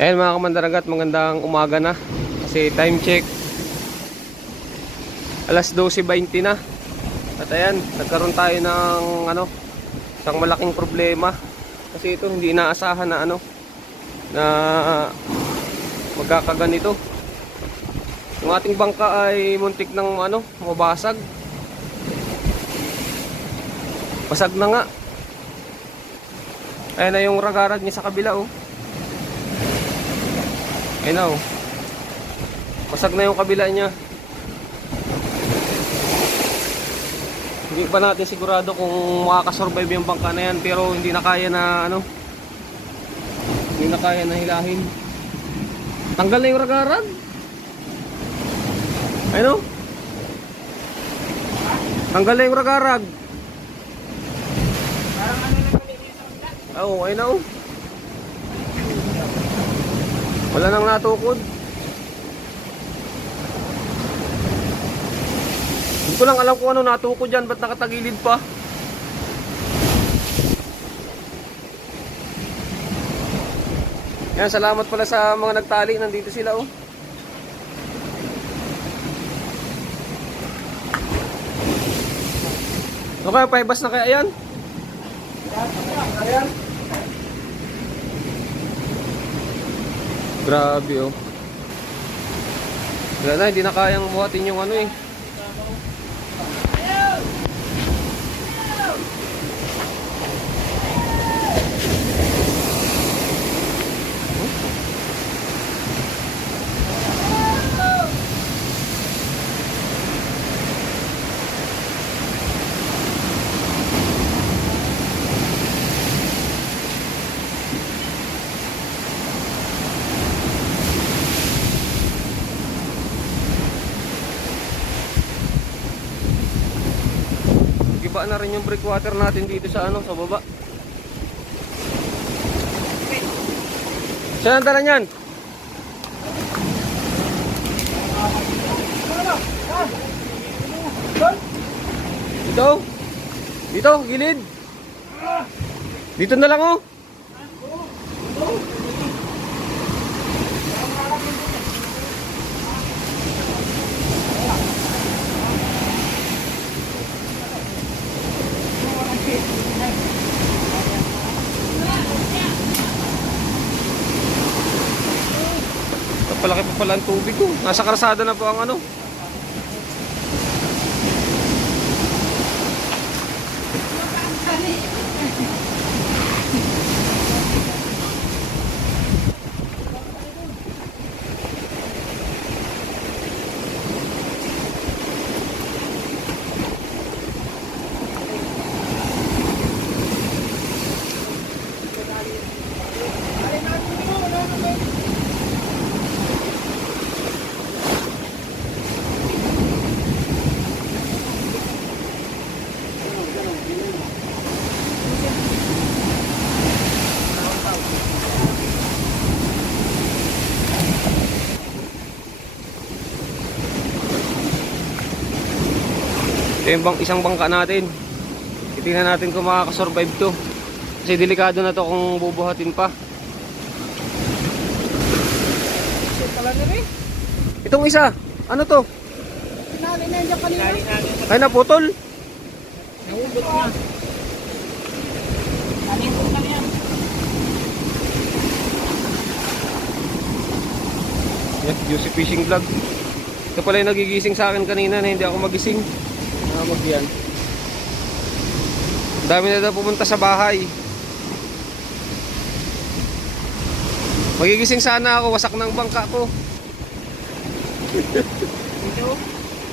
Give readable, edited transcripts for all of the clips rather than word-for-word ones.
Ayan mga kamandaragat, magandang umaga na. Kasi time check, alas 12:20 na. At ayan, nagkaroon tayo ng isang malaking problema. Kasi ito hindi inaasahan na na magkakaganito. Yung ating bangka ay muntik ng mabasag. Basag na nga. Ayan na yung ragaran niya sa kabila oh. Ayan na oh. Basag na yung kabila niya. Hindi pa natin sigurado kung makakasurvive yung bangka na yan, pero hindi na kaya na hindi na kaya na hilahin. Tanggal na yung ragaran. Ayun oh. Tanggal na yung ragarag. Parang ano lang malinis ang ulan. Oo, ayun na oh. Wala nang natukod. Hindi ko lang alam kung ano natukod dyan. Ba't nakatagilid pa? Yan, salamat pala sa mga nagtali. Nandito sila oh. Okay, paibas na kaya yan? Ayan. Grabe oh. Wala na, hindi na kayang buhatin yung eh. Iba na rin yung breakwater natin dito sa sa baba. Saan ang dala niyan? Dito? Dito, gilid. Dito na lang oh. Palaki pa pala ang tubig ko. Nasa karasada na po ang yung isang bangka natin. Titingnan natin kung makakasurvive to. Kasi delikado na to kung bubuhatin pa. Itong isa, ano to? Pinali na yan kanina. Ay naputol. Nahulog na. Nalipot na yan. Yes, Juicy Fishing Vlog. Ito pala yung nagigising sa akin kanina na hindi ako magising. Yan. Dami na daw pumunta sa bahay. Magigising sana ako, wasak ng bangka ko. Ito.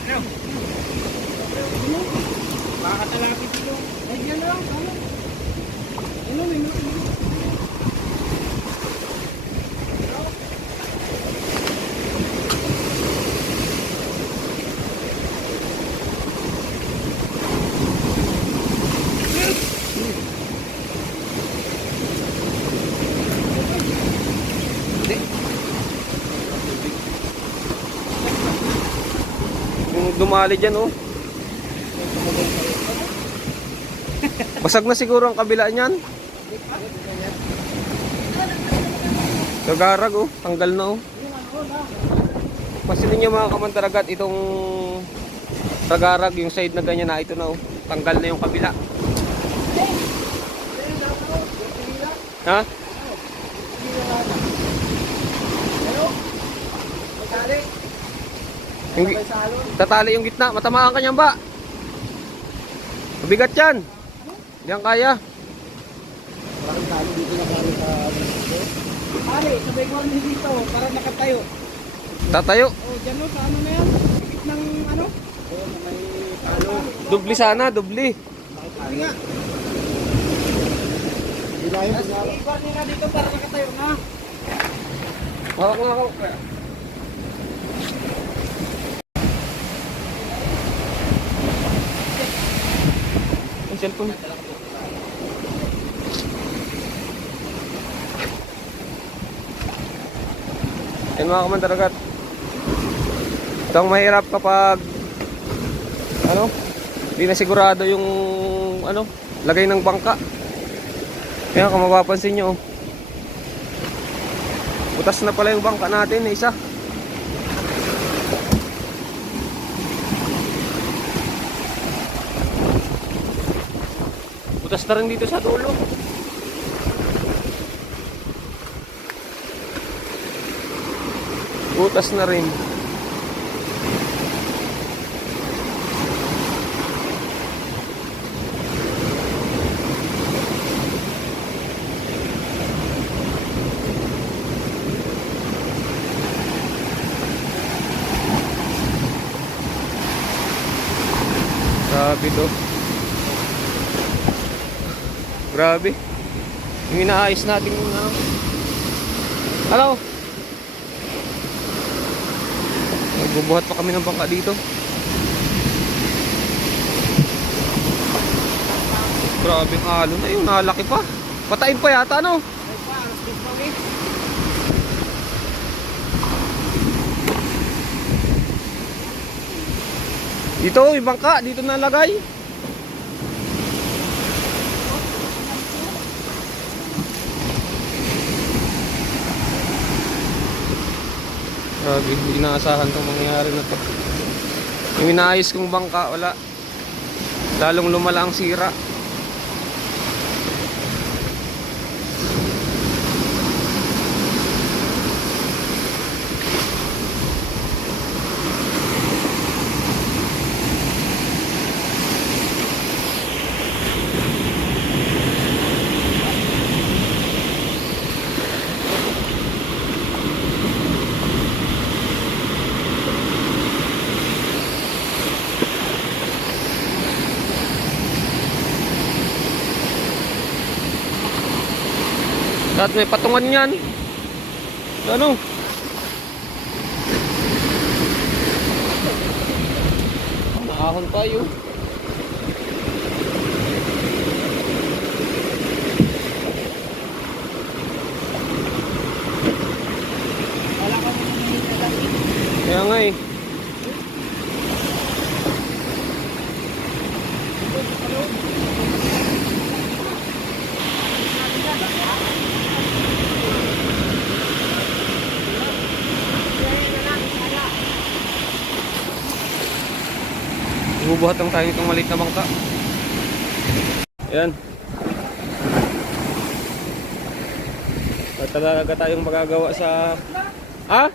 Ano? Baka talapit ito. Ay, yan lang. Ano? May mga. Dumali dyan oh. Basag na siguro ang kabila niyan. Gagarag oh, tanggal na oh. Pansinin nyo mga kamantaragat, itong ragarag, yung side na ganyan na, ito na oh. Tanggal na yung kabila. Ha? Yung, tatali yung gitna, matamaan ka niyan ba? Mabigat yan. Hindi yan kaya. Pare, sabay ko ano dito, para nakatayo. Tatayo. Oh, dyan no, sa ano na yan? Higit ng ano? Oh, na may talo. Dubli sana, dubli. Hindi nga. Ibar niya dito para nakatayo na. Hawak nga ako. Ang cellphone. Yan mga kamantaragat. Ito ang mahirap kapag ano, hindi na sigurado yung ano, lagay ng bangka. Kaya kung mapapansin nyo, butas na pala yung bangka natin, isa. Butas na rin dito sa dulo. Butas na rin. Grabe to. Grabe. Yung inaayos natin ano? Magbubuhat pa kami ng bangka dito. Grabe ang alon na yun, nalaki pa. Patayin pa yata ano? Dito, yung bangka, dito nalagay. Grabe, inaasahan itong mangyayari na to. Yung inaayos kong bangka, wala. Lalong lumala ang sira. At may patungan yan. Ano? Nakahon tayo. Kaya nga eh. Bubuhat lang tayo itong maliit na bangka. Ayan. At talaga tayong magagawa sa... Ha?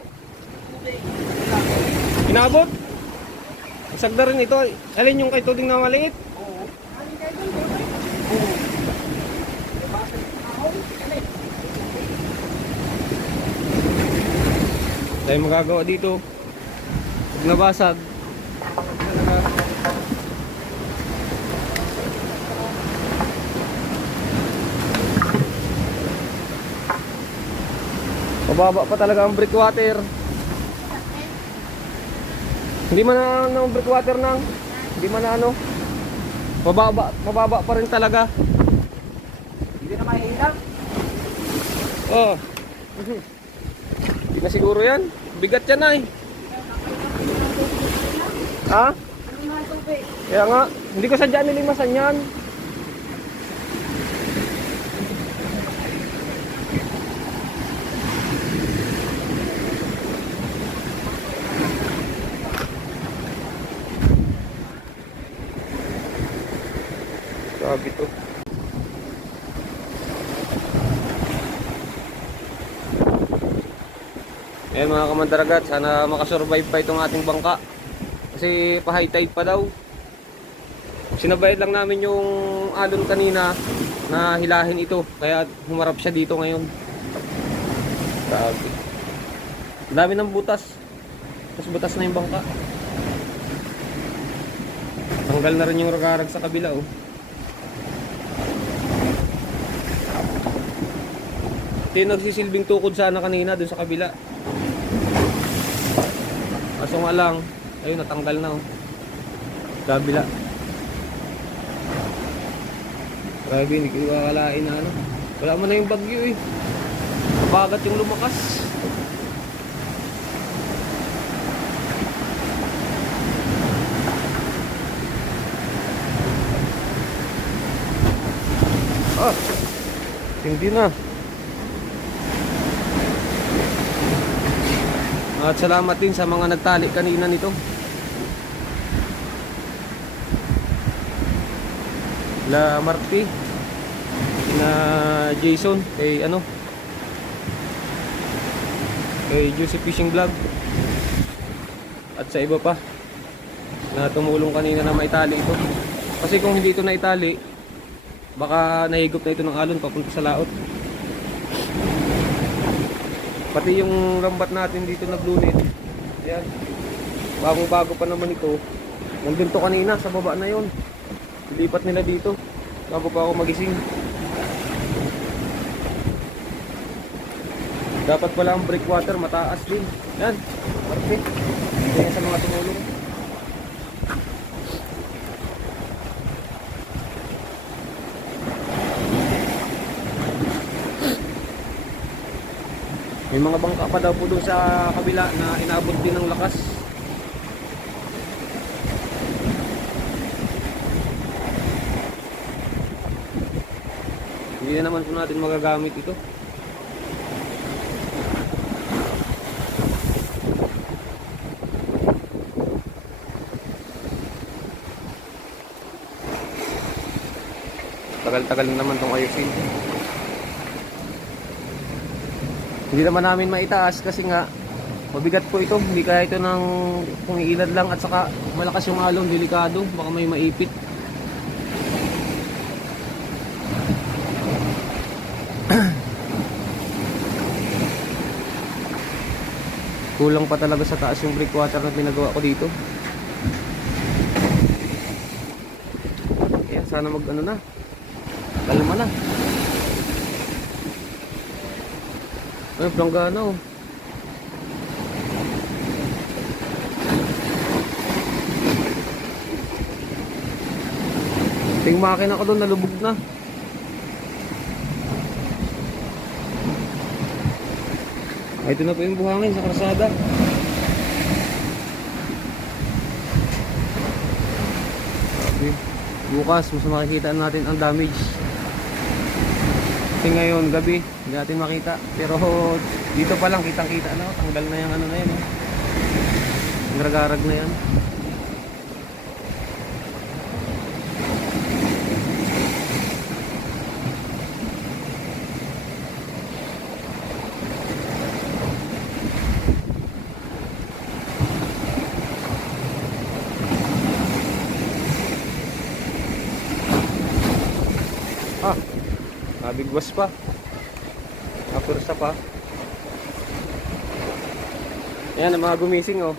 Inabot? Isagda rin ito. Alin yung kay Tuding na maliit? Tayo magagawa dito. Pag nabasag. Mababa pa talaga ang breakwater. Hindi man na ang breakwater nang. Hindi man na ano. Mababa pa rin talaga. Hindi na mahihirap. Oh. Hindi na siguro yan. Bigat yan ay. Ha? Kaya nga, hindi ko sadya nilimasan yan. Ayan mga kamandaragat, sana makasurvive pa itong ating bangka. Kasi pa high tide pa daw. Sinabayad lang namin yung alon kanina na hilahin ito. Kaya humarap siya dito ngayon. Grabe. Ang dami ng butas. Tapos butas na yung bangka. Tanggal na rin yung ragarag sa kabila oh. Ito yung nagsisilbing tukod sana kanina dun sa kabila. Kaso nga lang, ayun natanggal na oh. Kabila. Grabe, hindi ko akalain na ano. Wala mo na yung bagyo eh. Kabagat yung lumakas. Ah, hindi na. At salamat din sa mga nagtali kanina nito. La Marti na Jason kay ano kay Juicy Fishing Vlog at sa iba pa na tumulong kanina na maitali ito. Kasi kung hindi ito naitali, baka nahigop na ito ng alon papunta sa laot. Pati yung lambat natin dito naglunit. Ayan. Bagong-bago pa naman ito. Nandun to kanina sa baba na yon. Ilipat nila dito bago pa ako magising. Dapat pala ang breakwater mataas din. Yan. Perfect. Kaya sa mga tumulong. May mga bangka pa daw po doon sa kabila na inaabot din ng lakas. Hindi na naman po natin magagamit ito. Tagal-tagal naman itong ayusin. Hindi naman namin maitaas kasi nga mabigat po ito. Hindi kaya ito ng pumiilad lang at saka malakas yung alon, delikado. Baka may maipit. Kulang pa talaga sa taas yung breakwater na pinagawa ko dito. Kaya sana mag ano na. Kalma na. Ay, planggana oh. Yung makina ko doon nalubog na. Ay, ito na po yung buhangin sa karsada. Okay. Bukas mas makikita natin ang damage. Kasi ngayon gabi hindi natin makita, pero dito pa lang kitang kita na tanggal na yung ano na yan eh. Yung ragarag na yan. Ah, nabigwas pa. Napursa pa. Ayan ang mga gumising oh.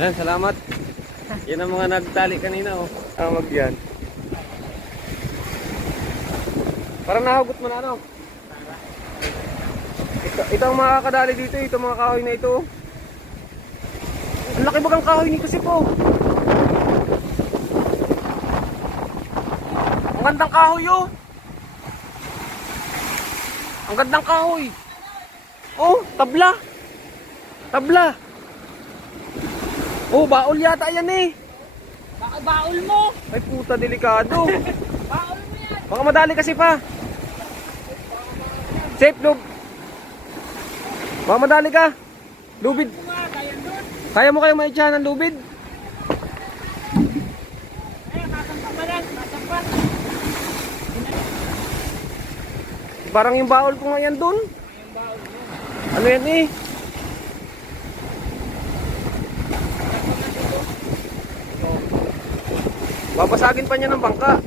Ayan, salamat. Yan ang mga nagtali kanina oh. Tawag yan. Parang nahugot mo na ano. Ito ang makakadali dito, ito mga kahoy na ito. Ang laki bagang kahoy ni kasi po. Ang gandang kahoy oh. Ang gandang kahoy. Oh, tabla. Tabla. Oh, baol yata yan eh. Baka baol mo. Ay puta, delikado. Baol mo yan. Baka madali kasi pa. Safe, Lub. Baka madali ka. Lubid. Kaya mo kayo maitsahan ng lubid? Ay, kasampa ba lang? Kasampa. parang yung baol ko nga yan dun. Yung baon mo. Ano yan eh? Babasagin pa niya ng bangka.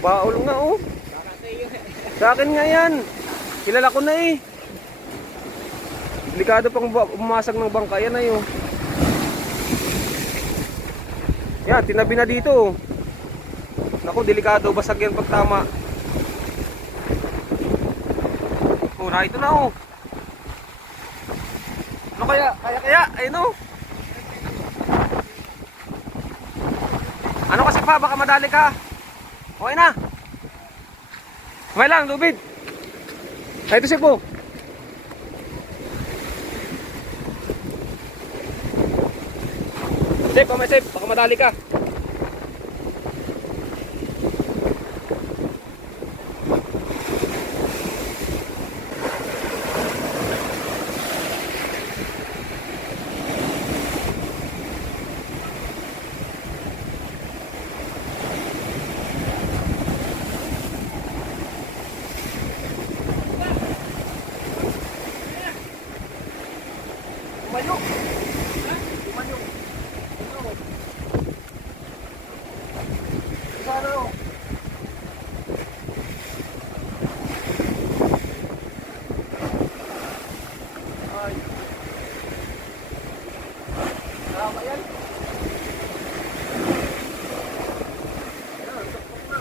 Baol nga oh. Baka sa'yo. Sa akin nga yan. Kilala ko na eh. Delikado pang bumasag ng bangka yan ay oh. Yan, tinabi na dito oh. Naku, delikado. Basag yan pag tama. Oh, na ito na oh. Ano kaya? Kaya? Ayun oh. Ano kasi pa? Baka madali ka. Okay na. Okay lang, lubid. Ay, ito si Po. Safe, may safe. Baka madali ka. Tumayo. Tumayo. Sana oh. Ay. Tama yan. Ayan, tuktok na.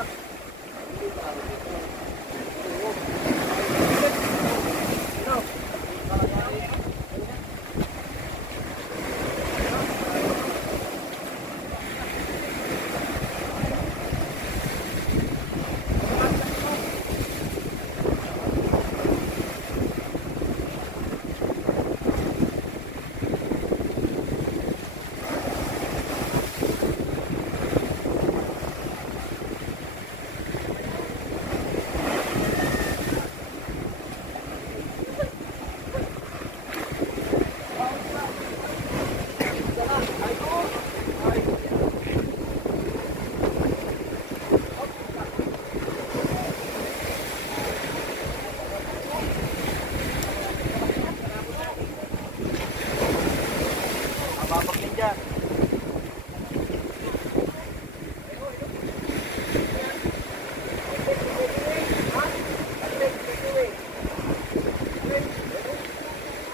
Babak din dyan.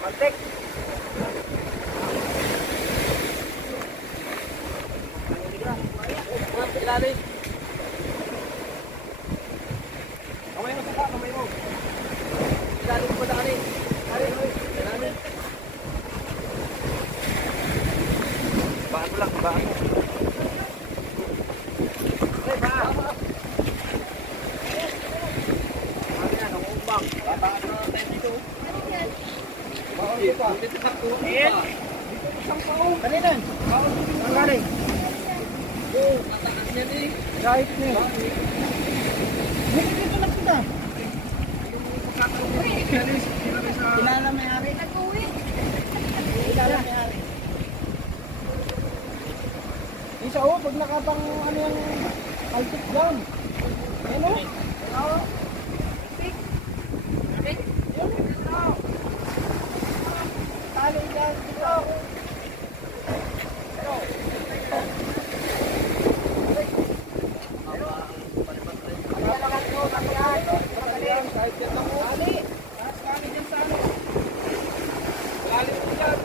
Mantek. Ilalim. Kamay mo sa kamay mo. Ilalim mo sa kanin. Ilalim. Baan mo lang, baan mo. Hey, baan. Baan yan, ang umbang. Baan na tayo dito. Baan dito pa. Dito sa tuwin. Isang paong. Kanilan? Paong. Ang galing. Oo, tatakas niya din. Kahit niya. Dito lang kita. Kilala may-ari. Kilala may-ari. Isa o, pag nakapang ano yung altik dyan. Ano? Ano? Tali dyan. Dito. Kahit yan lang o. Tali. Tali dyan sa ano. Tali mo dyan.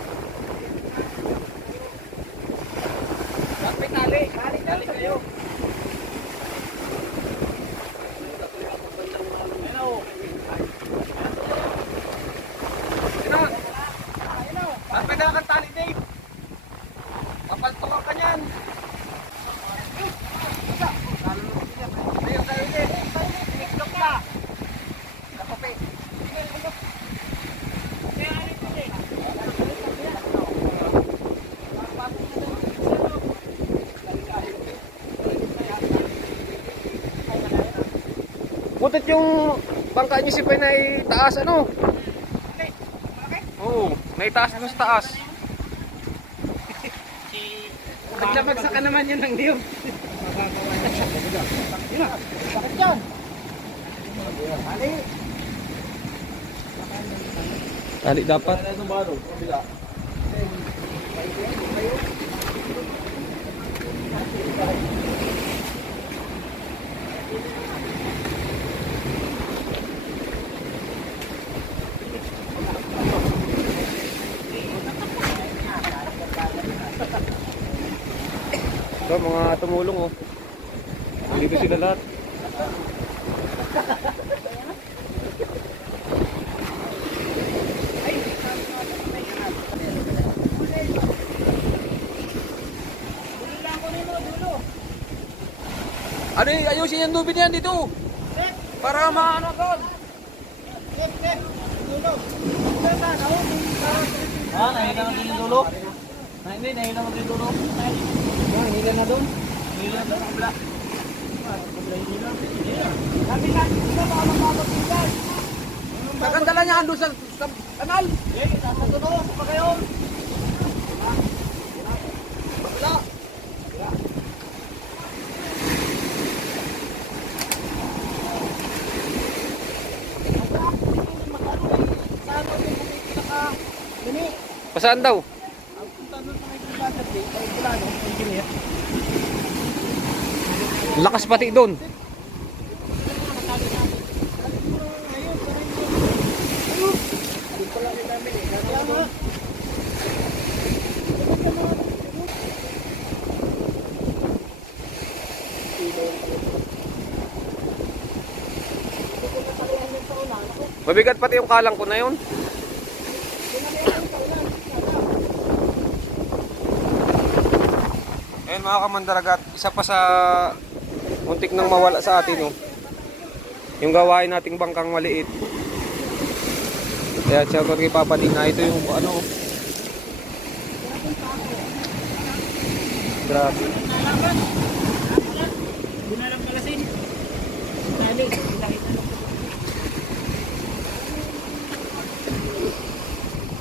Bakit tali? Tali kayo. Ano? Ano? Bakit na kang tali, Dave? Kapaltokan ka niyan. Ayun, tayo, Dave. Iklok ka. Kapapi. Butit yung bangka niyo si Pen ay taas ano? Oo, naitaas ano sa taas. Naglabagsak ka naman yun ng niyog. Bakit yan? Tali dapat. Ito, mga tumulong oh. Dito sila lahat. Ano yung ayusin yung tubig yan dito? Para maano agad. Nahila na din yung dulo. Hindi, nahila na din yung dulo. Nahila na doon. Nahila na doon. Kabla. Sabi nga, dito baka magpapagpindan. Kagandala niya ando sa kanal. Sa dulo, pa kayo. Wala. Pasaan daw? Lakas pati doon. Mabigat pati yung kalang ko na yun. Ayun mga kamandaragat, isa pa sa muntik nang mawala sa atin oh. Yung gawain nating bangkang maliit. Kaya shout out kay Papa Ding na ito yung ano oh. Grabe. Binalang kalasin. Tali.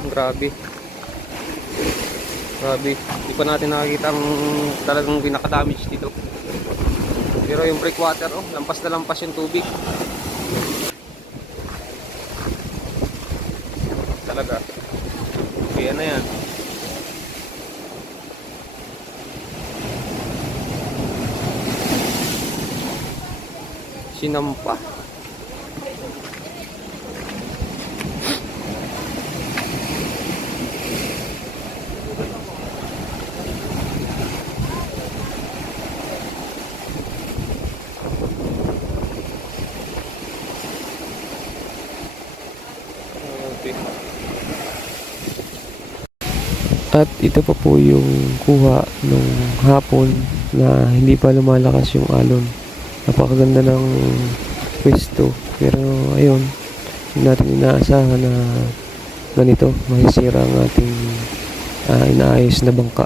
Grabe. Grabe. Hindi pa natin nakakita ang talagang pinaka-damage dito. Pero yung breakwater, oh, lampas na lampas yung tubig. Talaga. Kaya na yan. Sinampa. At ito pa po yung kuha nung hapon na hindi pa lumalakas yung alon. Napakaganda ng pwesto. Pero ayun, hindi natin inaasahan na ganito, masisira ang ating inaayos na bangka.